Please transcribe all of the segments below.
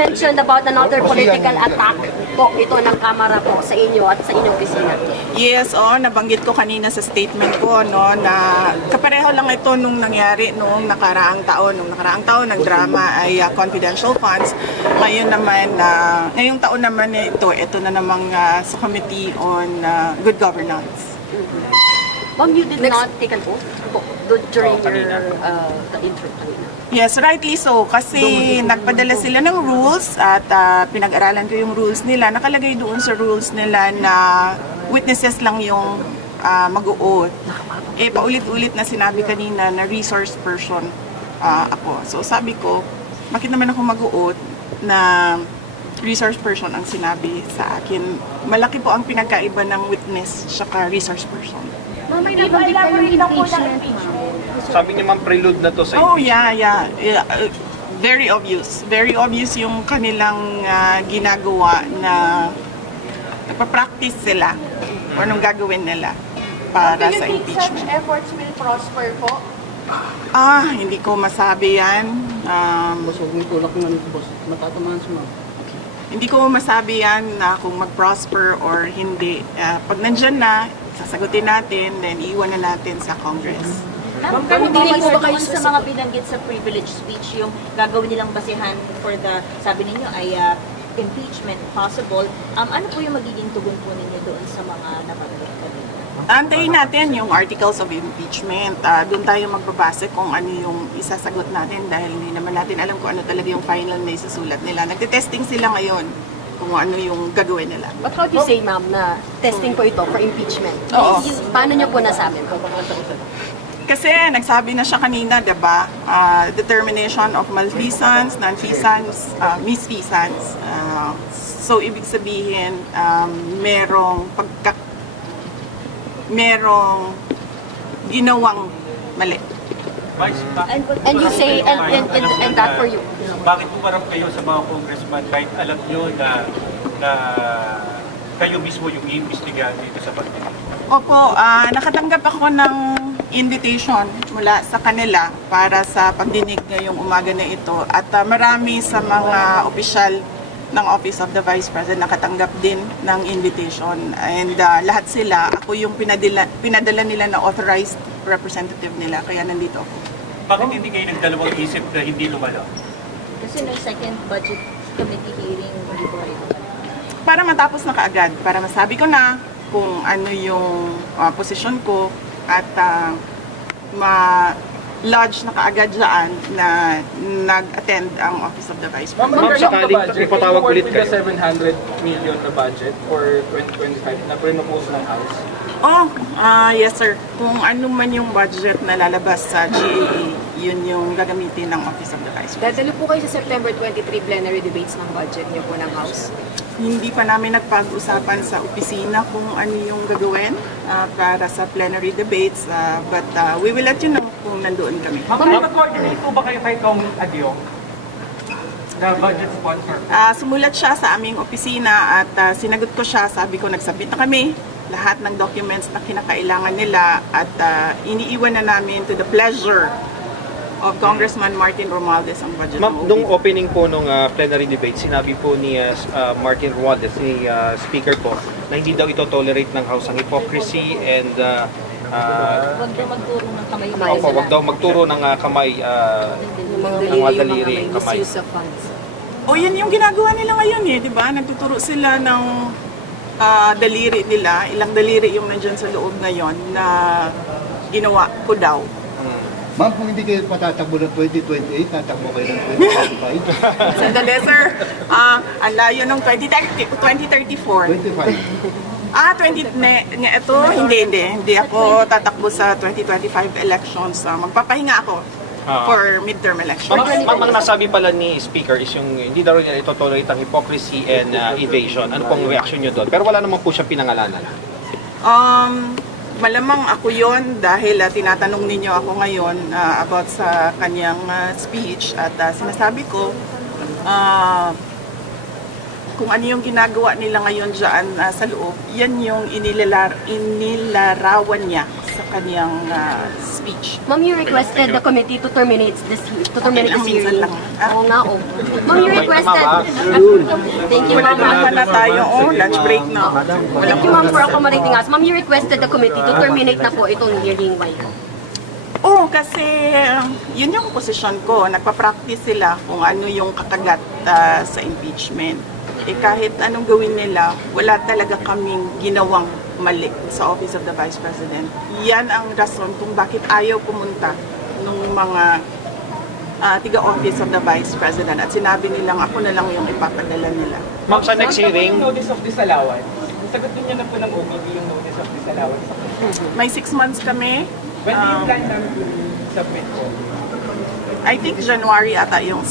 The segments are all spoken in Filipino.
mentioned about another political attack po ito ng Kamara po sa inyo at sa inyong opisina. Yes, nabanggit ko kanina sa statement ko na kapareho lang ito nung nangyari noong nakaraang taon. Nung nakaraang taon, nagdrama ay confidential funds. Ngayong taon naman ito na namang sa Committee on Good Governance. Ma'am, you did not take an oath po during your intro kanina. Yes, rightly so. Kasi nagpadala sila ng rules at pinag-aralan ko yung rules nila. Nakalagay doon sa rules nila na witnesses lang yung mag-o-oath. Paulit-ulit na sinabi kanina na resource person ako. So sabi ko, bakit naman ako mag-o-oath na resource person ang sinabi sa akin? Malaki po ang pinagkaiba ng witness saka resource person. Ma'am, may nabanggit kayong impeachment. Sabi niya ma'am, prelude na to sa Yeah. Very obvious. Very obvious yung kanilang ginagawa na nagpa-practice sila o anong gagawin nila para sa impeachment. Such efforts will prosper po? Hindi ko masabi yan. Hindi ko masabi yan na kung mag-prosper or hindi. Pag nandyan na, sasagutin natin, then iwan na natin sa Congress. Ma'am, pero hindi po ba kayo sa mga binanggit sa privilege speech yung gagawin nilang basihan for the, sabi ninyo ay impeachment possible, ano po yung magiging tugon po ninyo doon sa mga nabanggit kanina? Antayin natin yung articles of impeachment. Doon tayo magbabase kung ano yung isasagot natin dahil hindi naman natin alam kung ano talaga yung final na isasulat nila. Nagte-testing sila ngayon kung ano yung gagawin nila. But how do you say, ma'am, na testing po ito for impeachment? Oo. Paano niyo po nasabi? Kasi nagsabi na siya kanina, diba? Determination of malfeasance, non-feasance, misfeasance. So, ibig sabihin, merong ginawang mali. Vice, And you say, and that for you? bakit pumarap kayo sa mga congressman kahit alam nyo na kayo mismo yung iimbestigahan dito sa pagdinig? Opo, nakatanggap ako ng invitation mula sa kanila para sa pagdinig ngayong umaga na ito at marami sa mga opisyal ng Office of the Vice President nakatanggap din ng invitation and lahat sila, ako yung pinadala nila na authorized representative nila kaya nandito ako. Bakit hindi kayo nagdalawang isip na hindi lumalo? Kasi no second budget committee hearing, hindi po ito. Para matapos na kaagad, para masabi ko na kung ano yung posisyon ko at ma-lodge na kaagad dyan na nag-attend ang Office of the Vice President. Ma'am, sakaling ipatawag ulit kayo. 700 million na budget for 2025 na pre-propose ng House. Yes sir. Kung ano man yung budget na lalabas sa GAA, yun yung gagamitin ng Office of the Vice President. Dadalo po kayo sa September 23 plenary debates ng budget niyo po ng House? Hindi pa namin nagpag-usapan sa opisina kung ano yung gagawin para sa plenary debates, but we will let you know kung nandoon kami. Ma'am, nag-coordinate po ba kayo kay Kong Aguio? The budget sponsor? Sumulat siya sa aming opisina at sinagot ko siya, sabi ko nagsabit na kami lahat ng documents na kinakailangan nila at iniiwan na namin to the pleasure of Congressman Martin Romualdez ang budget. Ma'am, nung opening po nung plenary debate, sinabi po ni Martin Romualdez, ni Speaker po, na hindi daw ito tolerate ng House ang hypocrisy and Huwag daw magturo ng kamay yung mga wag daw magturo ng kamay, Yung mga daliri, kamay. misuse of funds. Yun yung ginagawa nila ngayon di ba? Nagtuturo sila ng daliri nila, ilang daliri yung nandyan sa loob ngayon na ginawa ko daw. Ma'am, kung hindi kayo patatakbo ng 2028, tatakbo kayo ng 2035? Sandali, sir. Ang layo ng 2034. 25. Hindi ako tatakbo sa 2025 elections. Magpapahinga ako for midterm elections. Ma'am, ang nasabi pala ni Speaker is yung hindi daw niya ito tolerate ang hypocrisy and evasion. Ano pong reaction niyo doon? Pero wala naman po siyang pinangalanan. Malamang ako yon dahil tinatanong ninyo ako ngayon about sa kanyang speech at sinasabi ko kung ano yung ginagawa nila ngayon dyan sa loob, yan yung inilarawan niya sa kanyang speech. impeach. Ma'am, you requested the committee to terminate this lang, minsan hearing. lang. Oo nga, oo. Ma'am, you requested. Thank you, ma'am. Wala na tayo, lunch break na. Thank you, ma'am, for accommodating us. Ma'am, you requested the committee to terminate na po itong hearing. Why? Oo, kasi yun yung posisyon ko. Nagpa-practice sila kung ano yung kakagat sa impeachment. Kahit anong gawin nila, wala talaga kaming ginawang mali sa Office of the Vice President. Yan ang rason kung bakit ayaw pumunta ng mga tiga-Office of the Vice President. At sinabi nilang ako na lang yung ipapadala nila. Ma'am, sa next hearing, Yung notice of disallowance, sagot niyo na po ng OBP yung notice of disallowance. May 6 months kami. When do you plan namin submit po? I think January ata yung...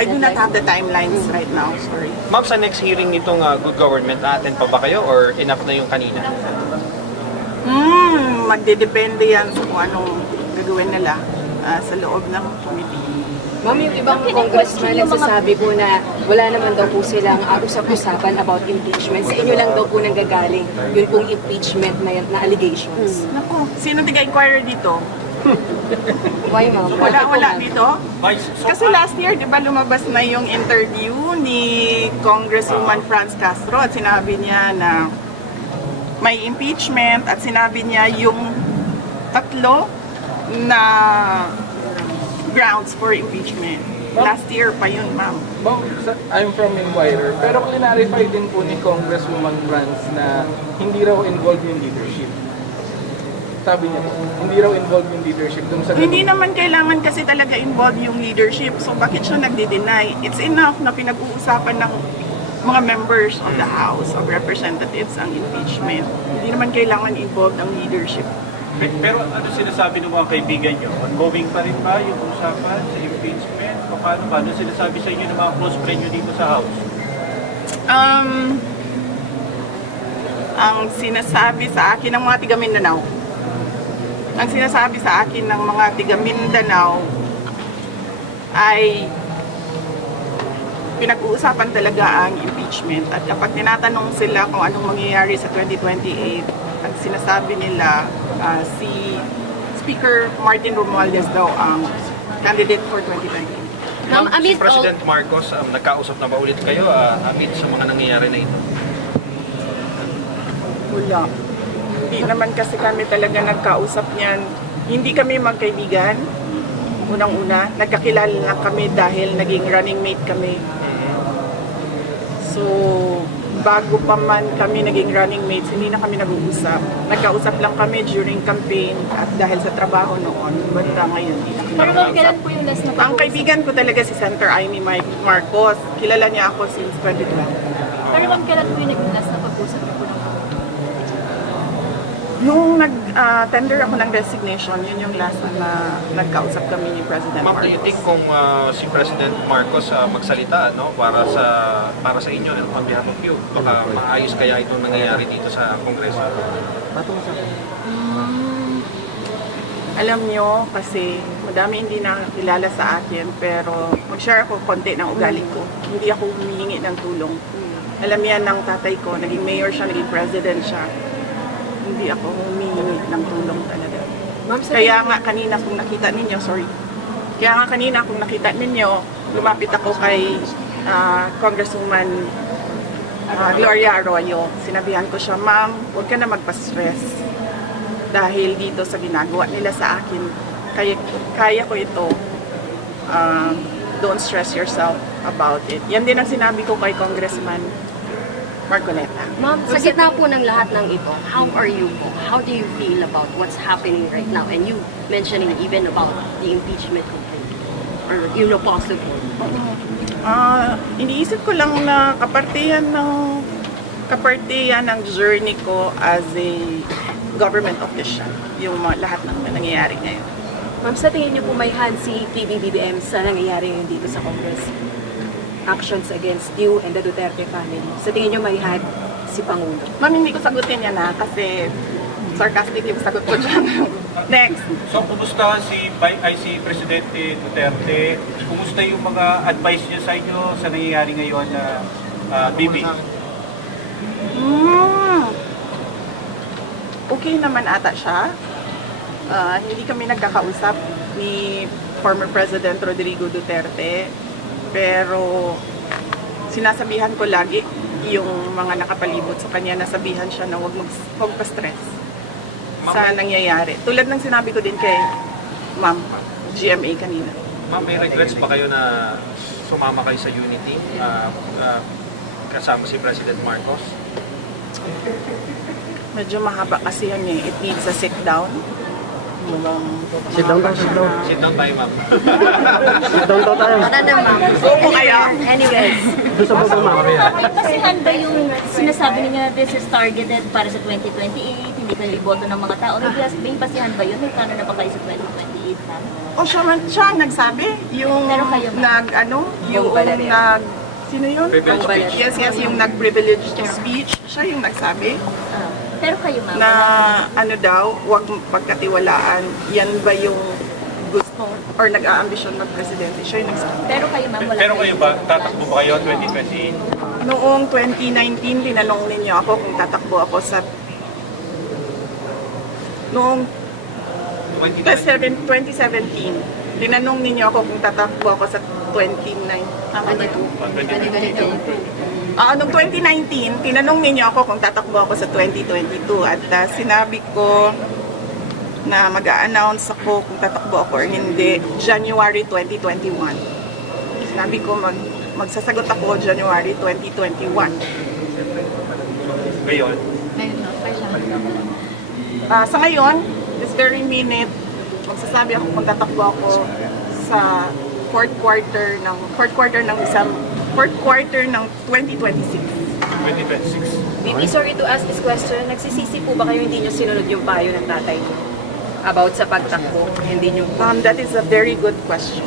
I do not have the timelines right now, sorry. ma'am, sa next hearing nitong good government, attend pa ba kayo or enough na yung kanina? Magdedepende yan sa kung anong gagawin nila sa loob ng committee. Ma'am, yung ibang congressman nagsasabi po na wala naman daw po silang usap-usapan about impeachment. Sa inyo lang daw po nanggagaling yun pong impeachment na allegations. Naku, sino tiga-inquirer dito? Why, ma'am? Wala dito? Kasi last year, di ba, lumabas na yung interview ni Congresswoman Franz Castro at sinabi niya na may impeachment at sinabi niya yung 3 na grounds for impeachment. Last year pa yun, ma'am. Ma'am, I'm from Inquirer, pero clarify din po ni Congresswoman Franz na hindi raw involved yung leadership. Sabi niya po, hindi raw involved yung leadership dun sa... Hindi naman kailangan kasi talaga involved yung leadership. So bakit siya nagdi-deny? It's enough na pinag-uusapan ng mga members of the House of Representatives ang impeachment. Hindi naman kailangan involved ang leadership. Pero ano sinasabi ng mga kaibigan nyo? Ongoing pa rin ba yung usapan sa impeachment? O paano ba? Ano sinasabi sa inyo ng mga close friend nyo dito sa House? Ang sinasabi sa akin ng mga tiga Mindanao, ang sinasabi sa akin ng mga tiga Mindanao ay pinag-uusapan talaga ang impeachment. At kapag tinatanong sila kung anong mangyayari sa 2028, ang sinasabi nila si Speaker Martin Romualdez daw ang candidate for 2028. Ma'am, Si amid all... President Marcos, nagkausap na ba ulit kayo amid sa mga nangyayari na ito? Wala. Hindi naman kasi kami talaga nagkausap niyan. Hindi kami magkaibigan. Unang-una, nagkakilala lang kami dahil naging running mate kami. So, bago pa man kami naging running mates, hindi na kami nag-uusap. Nagkausap lang kami during campaign at dahil sa trabaho noon. Banda ngayon, hindi na kami Pero nag-uusap. kailan po yung last na Ang kaibigan ko talaga si Senator Amy Marcos. Kilala niya ako since 2012. Pero ma'am, kailan po yung last na pag-usap niyo po ng Nung nag-tender ako ng resignation, yun yung last na nagkausap kami ni President Ma'am, do you Marcos. think kung si President Marcos magsalita para sa inyo on behalf of you, baka maayos kaya itong nangyayari dito sa Kongreso? Alam nyo, kasi madami hindi nakakilala sa akin, pero mag-share ako konti ng ugali ko. Hindi ako humihingi ng tulong. Alam yan ng tatay ko, naging mayor siya, naging president siya. Hindi ako humihingi ng tulong talaga. Kaya nga kanina kung nakita ninyo, kung nakita ninyo, lumapit ako kay Congresswoman Gloria Arroyo. Sinabihan ko siya, ma'am, huwag ka na magpa-stress. Dahil dito sa ginagawa nila sa akin, kaya ko ito. Don't stress yourself about it. Yan din ang sinabi ko kay Congressman Marcoleta. Ma'am, sa gitna po ng lahat ng ito, how are you po? How do you feel about what's happening right now? And you mentioning even about the impeachment complaint or possible. Iniisip ko lang na kapartihan ng journey ko as a government official, yung lahat ng nangyayari ngayon. Ma'am, sa tingin niyo po may hand si PBBM sa nangyayari ngayon dito sa Congress? Actions against you and the Duterte family. Sa tingin niyo may hand si Pangulo? Ma'am, hindi ko sagutin yan kasi sarcastic yung sagot ko dyan. Next. So, kumusta si Presidente Duterte? Kumusta yung mga advice niya sa inyo sa nangyayari ngayon na Bibi? Okay naman ata siya. Hindi kami nagkakausap ni former President Rodrigo Duterte, pero sinasabihan ko lagi yung mga nakapalibot sa kanya, nasabihan siya na huwag pa-stress sa nangyayari. Tulad ng sinabi ko din kay Ma'am GMA kanina. Ma'am, may regrets ba kayo na sumama kayo sa Unity kasama si President Marcos? Medyo mahaba kasi yan eh. It needs a sit down. Sit down tayo, ma'am. Wala na, ma'am. Opo kaya. Anyways. May basihan ba yung sinasabi niyo na this is targeted para sa 2028, hindi kayo iboto ng mga tao? May basihan ba yun? May plano na ba kayo sa 2028, ma'am? O siya ang nagsabi. Yung Pero kayo ba? sino yun? Privileged speech. Yes, yung nag-privileged speech. Siya yung nagsabi Pero kayo, ma'am? na huwag pagkatiwalaan. Yan ba yung gusto or nag-aambisyon mag-presidente? Siya yung nagsabi. Pero kayo, ma'am, wala Pero kayo ba, tatakbo ba kayo 2028? Noong 2019, tinanong ninyo ako kung tatakbo ako sa... Noong 2017, tinanong ninyo ako kung tatakbo ako sa 2019. Tama ba ito? Noong 2019, tinanong ninyo ako kung tatakbo ako sa 2022 at sinabi ko na mag-a-announce ako kung tatakbo ako or hindi January 2021. Sinabi ko magsasagot ako January 2021. Ngayon? Sa ngayon, this very minute, magsasabi ako kung tatakbo ako sa fourth quarter ng 2026. 2026. VP, sorry to ask this question. Nagsisisi po ba kayo hindi nyo sinunod yung payo ng tatay nyo about sa pagtakbo? Hindi nyo That is a very good question.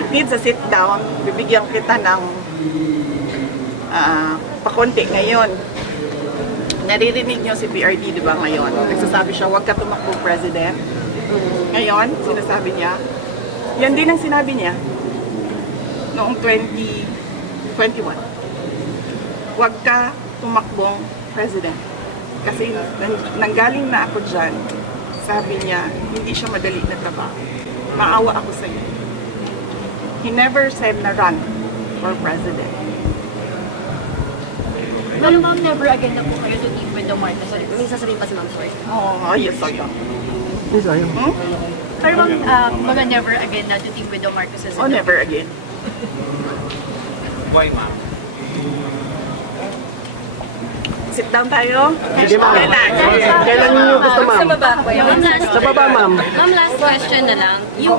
It needs a sit down. Bibigyan kita ng pakonti ngayon. Naririnig nyo si PRD, di ba ngayon? Nagsasabi siya, huwag ka tumakbo president. Ngayon, sinasabi niya, yan din ang sinabi niya noong 2021. Huwag ka tumakbong president. Kasi nanggaling na ako dyan, sabi niya, hindi siya madali na trabaho. Maawa ako sa iyo. He never said na run for president. Pero ma'am, never again na po kayo to team with the Marcos. May sasabihin pa si Ma'am, sorry. Yes, I am. Pero ma'am, mga never again na to team with the Marcoses. Never again. Why, ma'am? Sit down tayo. Sige, ma'am. Kailan niyo gusto, ma'am? sa baba po yun? Sa baba, ma'am. Ma'am, last question na lang. You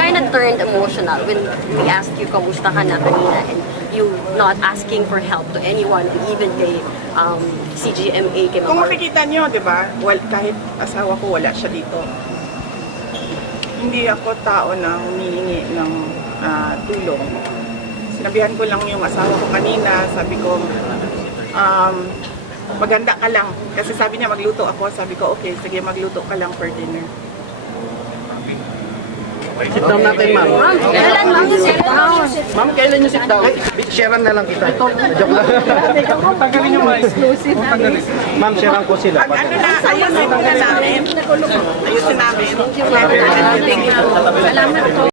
kind of turned emotional when we asked you kamusta ka na kanina and you not asking for help to anyone, even kay CGMA, kay Kung Ma'am. makikita niyo, di ba, kahit asawa ko wala siya dito. Hindi ako tao na humihingi ng tulong. Sinabihan ko lang yung asawa ko kanina, sabi ko, maganda ka lang. Kasi sabi niya magluto ako, sabi ko, okay, sige magluto ka lang for dinner. Sit down natin, ma'am. Kailan, ma'am? Sit down. Ma'am, kailan niyo sit down? Sharean na lang kita. Joke lang. Tagalin yung mic. Ma'am, sharean ko sila. Ayusin namin. Ayusin namin. Salamat po.